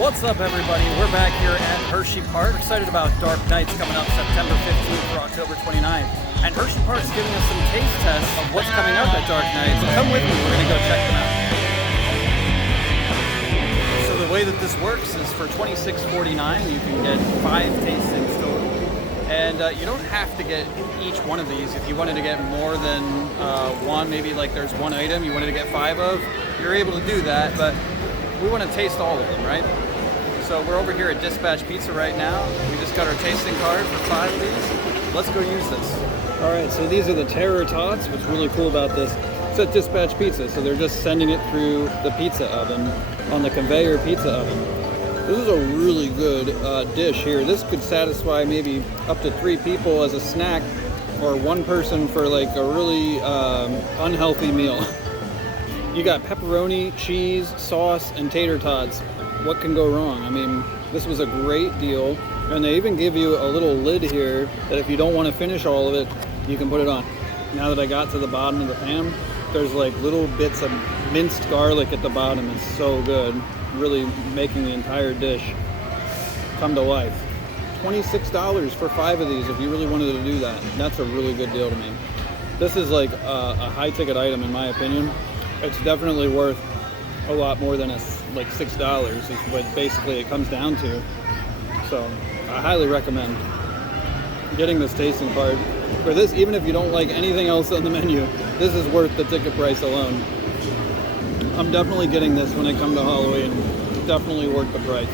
What's up, everybody? We're back here at Hershey Park. Excited about Dark Nights coming up September 15th through October 29th. And Hershey Park's giving us some taste tests of what's coming up at Dark Nights. So come with me, we're going to go check them out. So the way that this works is for $26.49, you can get 5 tastings total. And you don't have to get each one of these. If you wanted to get more than one, maybe like there's one item you wanted to get 5 of, you're able to do that, but we want to taste all of them, right? So we're over here at Dispatch Pizza right now. We just got our tasting card for 5 of these. Let's go use this. All right, so these are the tator Tots. What's really cool about this, it's at Dispatch Pizza, so they're just sending it through the pizza oven on the conveyor pizza oven. This is a really good dish here. This could satisfy maybe up to 3 people as a snack, or 1 person for like a really unhealthy meal. You got pepperoni, cheese, sauce, and tater tots. What can go wrong? I mean, this was a great deal. And they even give you a little lid here that if you don't want to finish all of it, you can put it on. Now that I got to the bottom of the pan, there's like little bits of minced garlic at the bottom. It's so good. Really making the entire dish come to life. $26 for 5 of these if you really wanted to do that. That's a really good deal to me. This is like a high ticket item in my opinion. It's definitely worth a lot more than like $6 is what basically it comes down to. So I highly recommend getting this tasting card. For this, even if you don't like anything else on the menu, this is worth the ticket price alone. I'm definitely getting this when I come to Halloween. Definitely worth the price.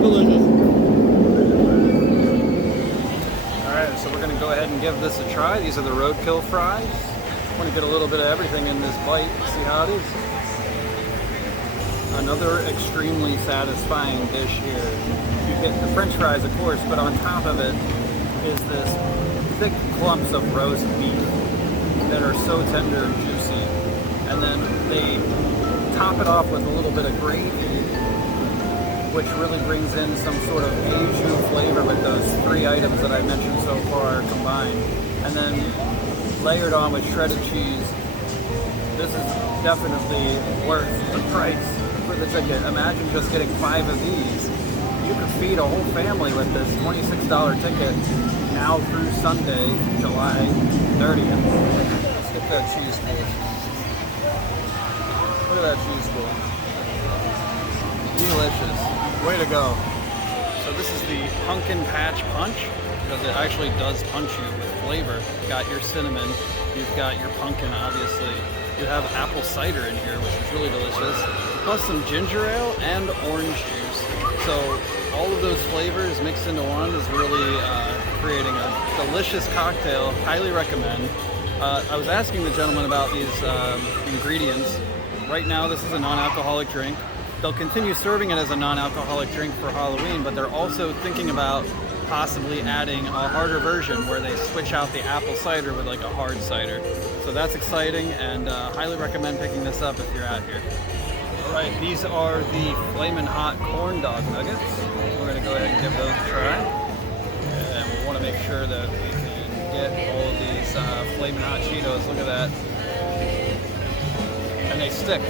Delicious. Alright, so we're going to go ahead and give this a try. These are the Roadkill Fries. I want to get a little bit of everything in this bite, see how it is. Another extremely satisfying dish here. You get the french fries, of course, but on top of it is this thick clumps of roast beef that are so tender and juicy. And then they top it off with a little bit of gravy, which really brings in some sort of Asian flavor with those 3 items that I mentioned so far combined. And then layered on with shredded cheese. This is definitely worth the price for the ticket. Imagine just getting 5 of these. You could feed a whole family with this $26 ticket now through Sunday, July 30th. Let's get that cheese spool. Look at that cheese spool. Delicious. Way to go. So this is the Pumpkin Patch Punch, because it actually does punch you with flavor. You've got your cinnamon, you've got your pumpkin, obviously. You have apple cider in here, which is really delicious, plus some ginger ale and orange juice. So all of those flavors mixed into one is really creating a delicious cocktail. Highly recommend. I was asking the gentleman about these ingredients. Right now, this is a non-alcoholic drink. They'll continue serving it as a non-alcoholic drink for Halloween, but they're also thinking about possibly adding a harder version where they switch out the apple cider with like a hard cider. So that's exciting, and highly recommend picking this up if you're out here. Alright, these are the Flamin' Hot Corn Dog Nuggets. We're going to go ahead and give those a try. And we want to make sure that we can get all of these Flamin' Hot Cheetos. Look at that. And they stick.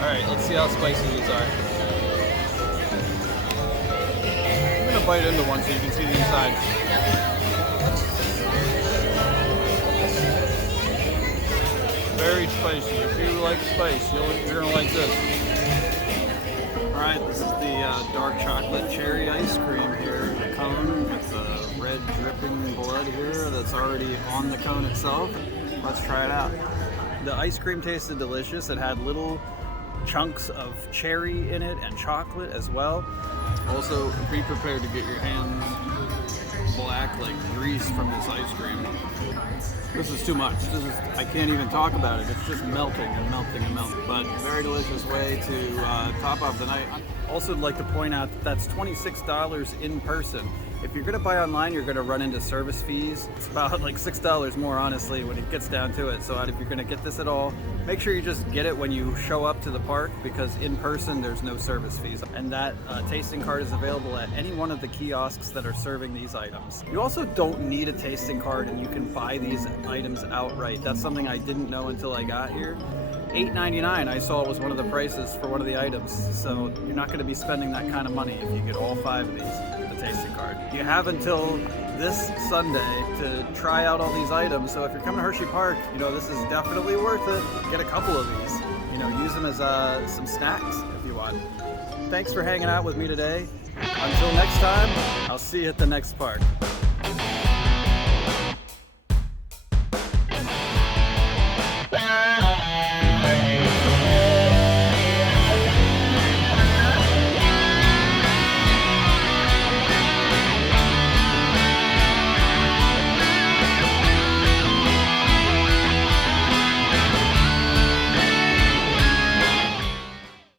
Alright, let's see how spicy these are. I'm going to bite into one so you can see the inside. Very spicy. If you like spice, you're going to like this. Alright, this is the dark chocolate cherry ice cream here in a cone with the red dripping blood here that's already on the cone itself. Let's try it out. The ice cream tasted delicious. It had little chunks of cherry in it and chocolate as well. Also, be prepared to get your hands black like grease from this ice cream. This is too much. I can't even talk about it. It's just melting and melting and melting. But very delicious way to top off the night. Also, I'd like to point out that that's $26 in person. If you're gonna buy online, you're gonna run into service fees. It's about like $6 more, honestly, when it gets down to it. So if you're gonna get this at all, make sure you just get it when you show up to the park, because in person, there's no service fees. And that tasting card is available at any one of the kiosks that are serving these items. You also don't need a tasting card, and you can buy these items outright. That's something I didn't know until I got here. $8.99 I saw was one of the prices for one of the items. So you're not going to be spending that kind of money if you get all 5 of these with the tasting card. You have until this Sunday to try out all these items. So if you're coming to Hershey Park, you know, this is definitely worth it. Get a couple of these. You know, use them as some snacks if you want. Thanks for hanging out with me today. Until next time, I'll see you at the next park.